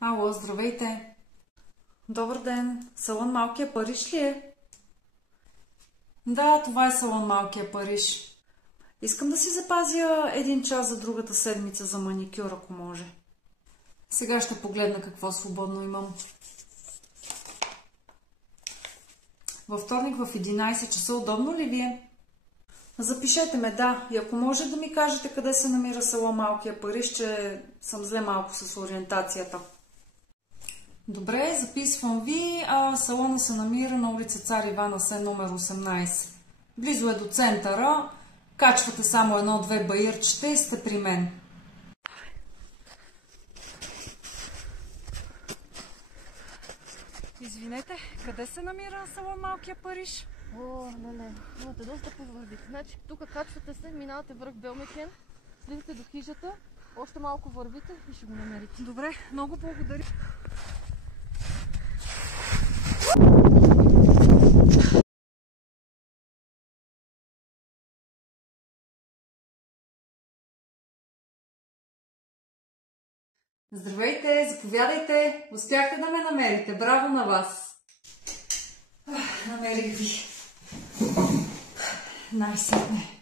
Ало, здравейте! Добър ден! Салон Малкия Париж ли е? Да, това е салон Малкия Париж. Искам да си запазя 1 час за другата седмица за маникюр, ако може. Сега ще погледна какво свободно имам. Във вторник в 11 часа удобно ли ви е? Запишете ме, да. И ако може да ми кажете къде се намира салон Малкия Париж, че съм зле малко с ориентацията. Добре, записвам ви. Салона се намира на улица Цар Иван Асе, номер 18. Близо е до центъра. Качвате само 1-2 баирчета и сте при мен. Извинете, къде се намира салон Малкия Париж? Не. Имате доста повървите. Значи, тук качвате се, минавате връх Белмекен, слизате до хижата, още малко вървите и ще го намерите. Добре, много благодаря. Здравейте, заповядайте. Успяхте да ме намерите. Браво на вас. Намерих ви. Най-сетне.